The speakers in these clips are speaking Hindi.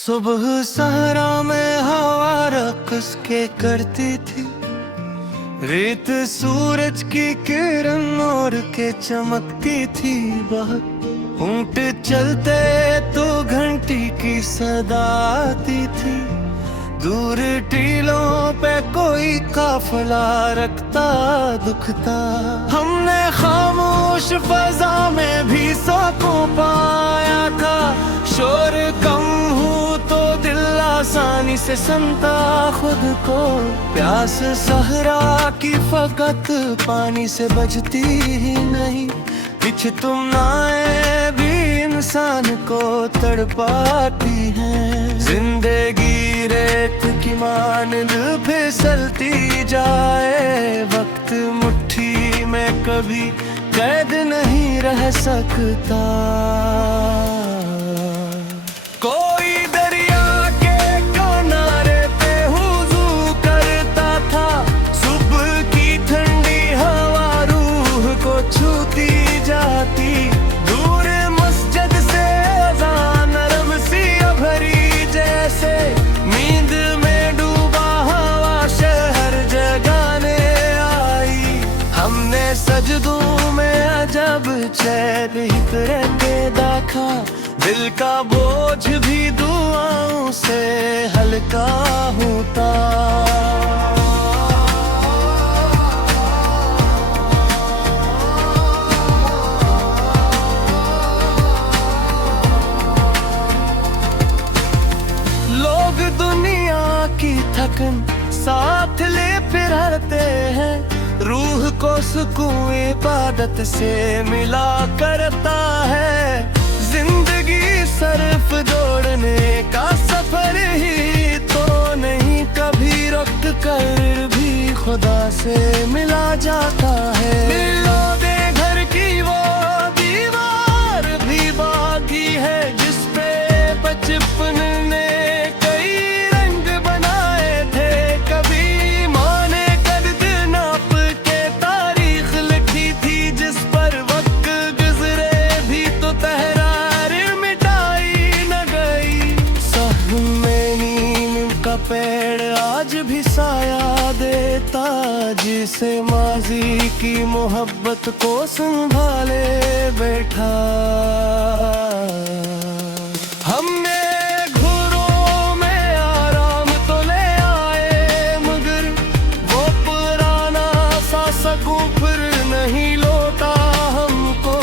सुबह सहरा में हवा रक़्स के करती थी, रेत सूरज की किरण और के चमकती थी। बहुत ऊंट चलते तो घंटी की सदा आती थी, दूर टीलों पे कोई काफिला रखता दुखता। हमने खामोश फजा में भी सुकून पाया था, शोर कम हो तो दिल आसानी से सुनता खुद को। प्यास सहरा की फकत पानी से बजती ही नहीं, पीछे तुम ना आए भी इंसान को तड़पाती है। जिंदगी रेत की मानद फिसलती जाए, वक्त मुट्ठी में कभी कैद नहीं रह सकता। कोई दरिया के किनारे पे हुजू करता था, सुबह की ठंडी हवा रूह को छूती जाती। दूर मस्जिद से अज़ान नरम सी भरी जैसे, नींद में डूबा हवा शहर जगाने आई। हमने सजदों में अजब चैन हित रहते देखा, दिल का बोझ भी दुआओं से हल्का होता। लोग दुनिया की थकन साथ ले फिरते हैं, रूह को सुकून इबादत से मिला करता है। जिंदगी सिर्फ दौड़ने का सफर ही तो नहीं, कभी रुक कर भी खुदा से मिला जाता है। मिलो दे घर की वो दीवार भी बाकी है, जिसपे बचपन ने कई रंग बनाए थे। कभी माने कद नाप के तारीख लिखी थी, जिस पर वक्त गुजरे भी तो तहरा पेड़ आज भी साया देता, जिसे माजी की मोहब्बत को संभाले बैठा। हमने घरों में आराम तो ले आए, मगर वो पुराना सा सकून फिर नहीं लौटा हमको।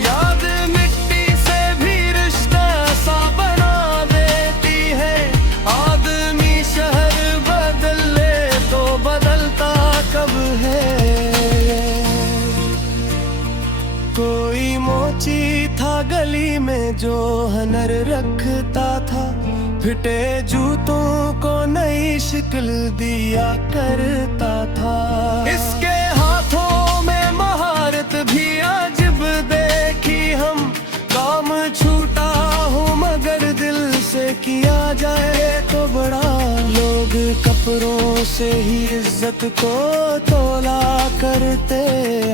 याद मिट्टी से भी रिश्ता सा बना देती है, आदमी शहर बदल ले तो बदलता कब है। कोई मोची था गली में जो हनर रखता था, फिटे जूतों को नई शिकल दिया करता था। इसके हाथों में महारत भी अजब देखी हम, काम छूटा हो मगर दिल से किया जाए तो बड़ा। लोग कपड़ों से ही इज्जत को तोला करते,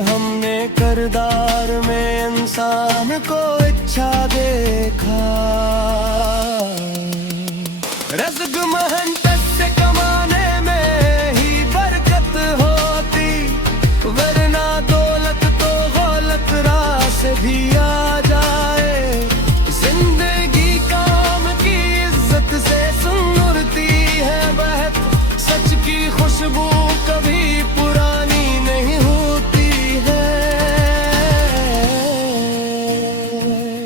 हमने किरदार में इंसान को अच्छा देखा। रज़्क़ मेहनत से कमाने में ही बरकत होती, वरना दौलत तो गलत राह से भी आ जाए। जिंदगी काम की इज्जत से सुनती है बहक, सच की खुशबू कभी पुरानी नहीं होती है।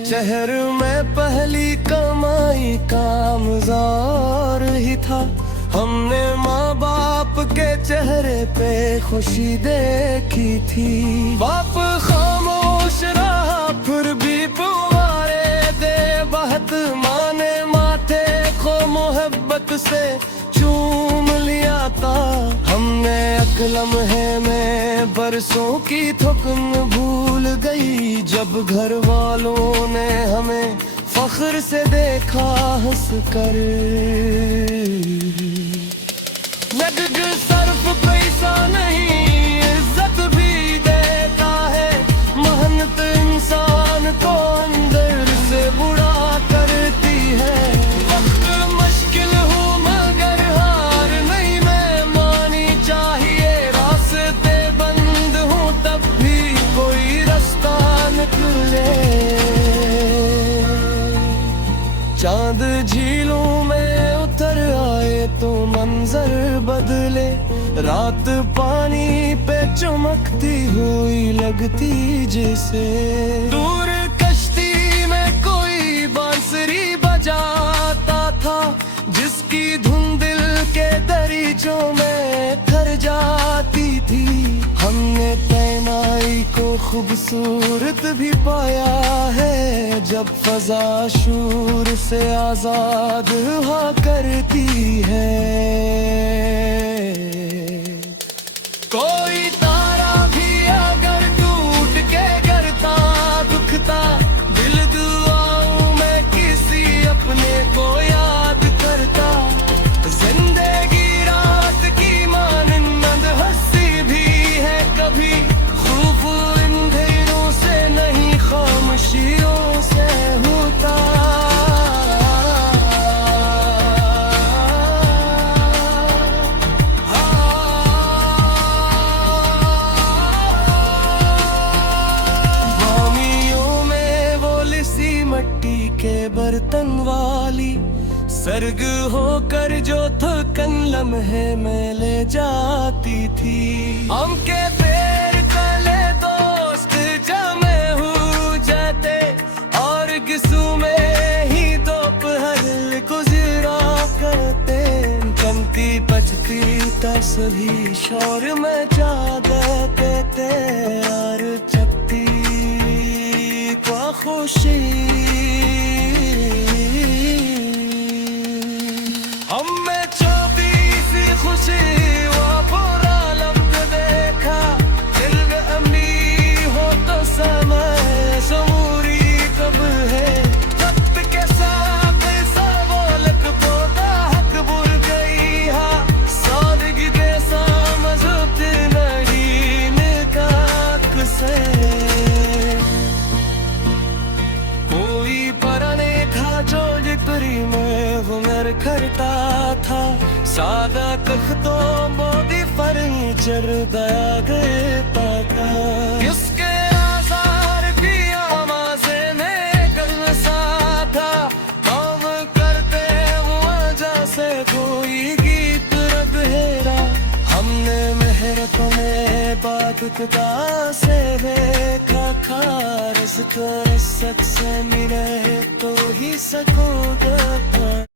शहर में पहली कमाई कामज़ोर ही था, हमने माँ बाप के चेहरे पे खुशी देखी थी। बाप खामोश रहा फिर भी पुकारे दे बहुत, माने माथे को मोहब्बत से चूम लिया था। हमने एक लम्हे में बरसों की थकन भूल गई, जब घर वालों ने हमें फख्र से देखा हंस कर। नगद सर्फ पैसा नहीं इज्जत भी देता है, मेहनत इंसान को अंदर से बुरा करती है। वक्त झीलों में उतर आए तो मंजर बदले, रात पानी पे चमकती हुई लगती जैसे दूर कश्ती में कोई बांसुरी बजाता था, जिसकी धुन दिल के दरीचों में ठहर जाती थी। हमने तैनाई को खूबसूरत भी पाया है, जब फजा शूर से आजाद हुआ करती है। कोई तारा भी अगर टूट के गिरता दुखता, दिल दुआओं में किसी अपने को याद करता। जिंदगी रात की मानंद हंसी भी है कभी, खूब अंधेरों से नहीं खामोशियों से होता। मट्टी के बर्तन वाली सर्ग होकर जो थकन लम्हे में ले जाती थी। हम के पैर तले दोस्त जमे हो जाते और गिसू में ही दोपहर गुजरा करते। कमती पचती तस्वीर शोर में जागते थे और चकती को खुशी। हमें 24 खुशी वो पूरा लम्ब देखा, दिल में अम्मी हो तो समय समूरी कब है। वक्त के साथ सबोलक पोता हक भूल गई हा, सादगी दे समझत नहीं निकाक से। कोई पराने था जो जिक्री में हुनर करता था, सादा कख्तों मोदी फर्नीचर दया देता था। इसके आसार भी आवाज़े में गलसा था, काम करते वजह से कोई गीत रब हेरा। हमने मेहरत में बात से देखा खारज कर सक से मिले तो ही सकोगा।